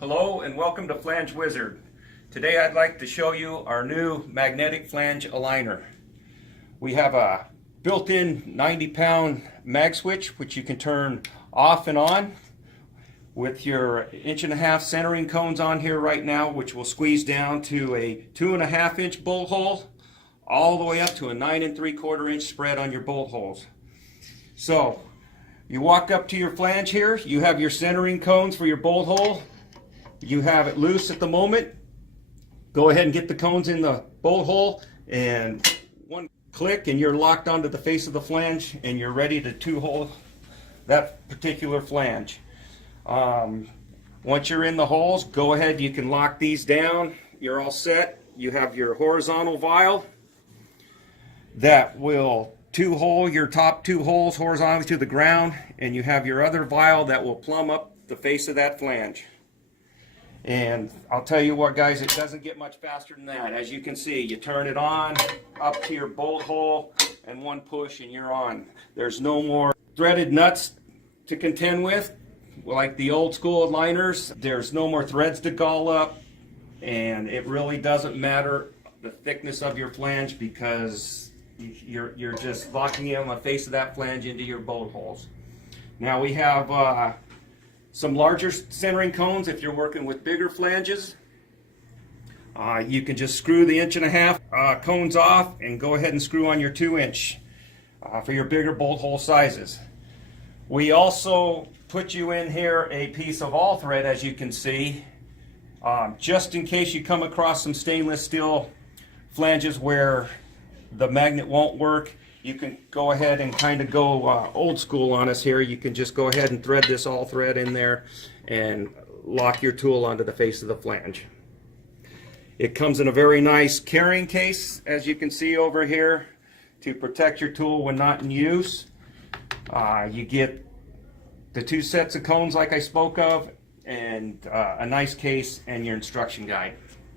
Hello and welcome to Flange Wizard. Today I'd like to show you our new magnetic flange aligner. We have a built-in 90-pound mag switch which you can turn off and on with your 1.5" centering cones on here right now, which will squeeze down to a 2.5" bolt hole all the way up to a 9 3/4" spread on your bolt holes. So you walk up to your flange here, you have your centering cones for your bolt hole. You have it loose at the moment. Go ahead and get the cones in the bolt hole, and one click and you're locked onto the face of the flange and you're ready to two-hole that particular flange. Once you're in the holes, go ahead, you can lock these down. You're all set. You have your horizontal vial that will two-hole your top two holes horizontally to the ground, and you have your other vial that will plumb up the face of that flange. And I'll tell you what, guys, it doesn't get much faster than that. As you can see, you turn it on up to your bolt hole and one push and you're on. There's no more threaded nuts to contend with like the old school aligners. There's no more threads to gall up, and it really doesn't matter the thickness of your flange because you're just locking in on the face of that flange into your bolt holes. Now we have some larger centering cones. If you're working with bigger flanges, you can just screw the 1.5" cones off and go ahead and screw on your 2" for your bigger bolt hole sizes. We also put you in here a piece of all thread, as you can see, just in case you come across some stainless steel flanges where the magnet won't work. You can go ahead and kind of go old school on us here. You can just go ahead and thread this all thread in there and lock your tool onto the face of the flange. It comes in a very nice carrying case, as you can see over here, to protect your tool when not in use. You get the 2 sets of cones like I spoke of, and a nice case and your instruction guide.